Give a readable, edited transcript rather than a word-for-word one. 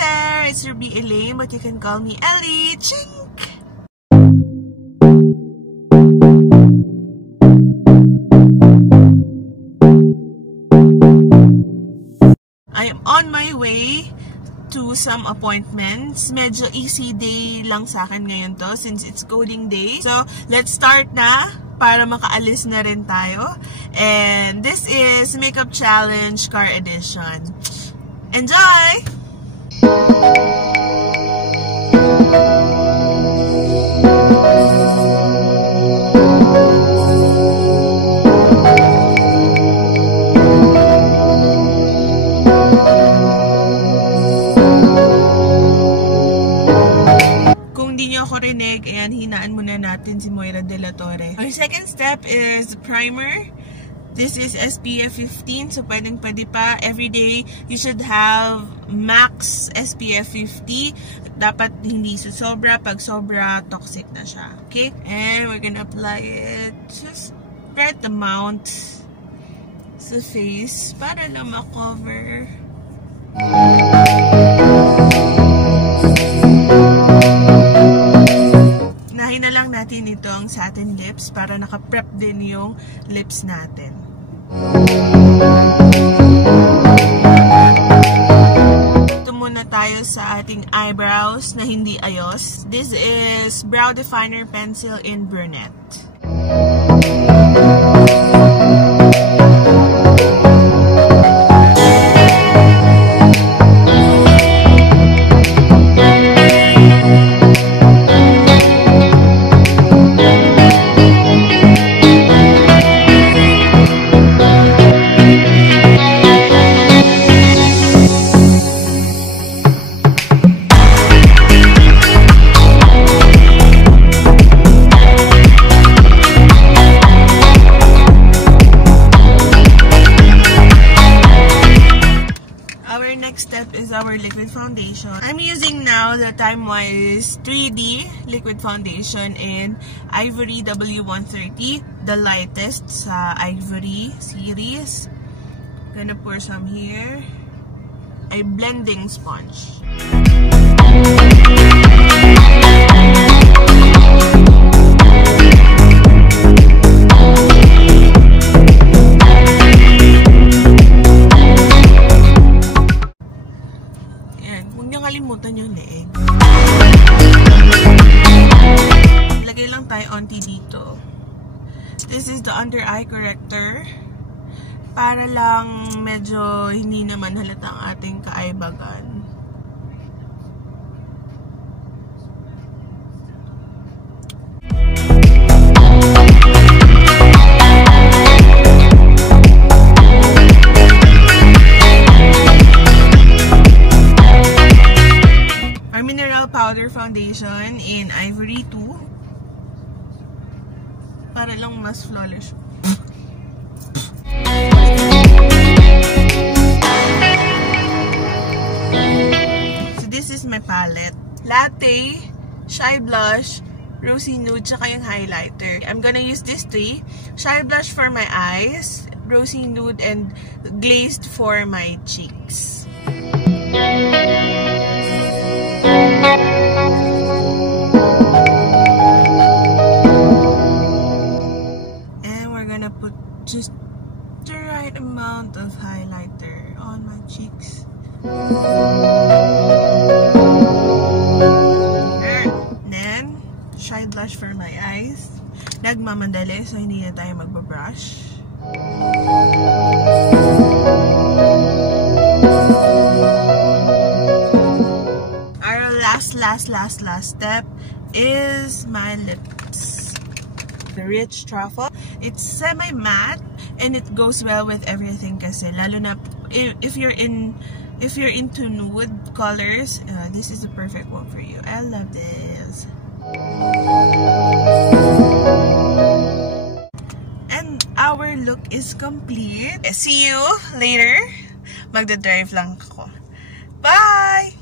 there! It's your Elli, but you can call me Elli. Chink! I am on my way to some appointments. Medyo easy day lang sa akin ngayon to since it's coding day. So, let's start na para makaalis na rin tayo. And this is Makeup Challenge Car Edition. Enjoy! Ayan, hinaan muna natin si Moira de la Torre. Our second step is primer. This is SPF 15, so pwede pa. Every day, you should have max SPF 50. Dapat hindi sobra. Pag sobra, toxic na siya. Okay? And we're gonna apply it just right amount sa face para lang makover. Nahin na lang natin itong satin lips para naka-prep din yung lips natin. Ito muna tayo sa ating eyebrows na hindi ayos. This is Brow Definer Pencil in Brunette. Step is our liquid foundation. I'm using now the Time Wise 3D liquid foundation in Ivory W130, the lightest sa Ivory series. Gonna pour some here. A blending sponge. Kalimutan yung leeg. Lagay lang tayo onti dito. This is the under eye corrector. Para lang medyo hindi naman halata ang ating kaaybagan. Powder foundation in Ivory 2 para lang mas flawless. So this is my palette. Latte, Shy Blush, Rosy Nude, tsaka yung highlighter. I'm gonna use these three. Shy Blush for my eyes, Rosy Nude, and Glazed for my cheeks. And we're gonna put just the right amount of highlighter on my cheeks. Then, Shy Blush for my eyes. Nagmamadali, so hindi na tayo magbabrush. Last step is my lips. The Rich Truffle. It's semi-matte and it goes well with everything kasi lalo na if you're into nude colors, this is the perfect one for you. I love this. And our look is complete. See you later. Magdadrive lang ako. Bye!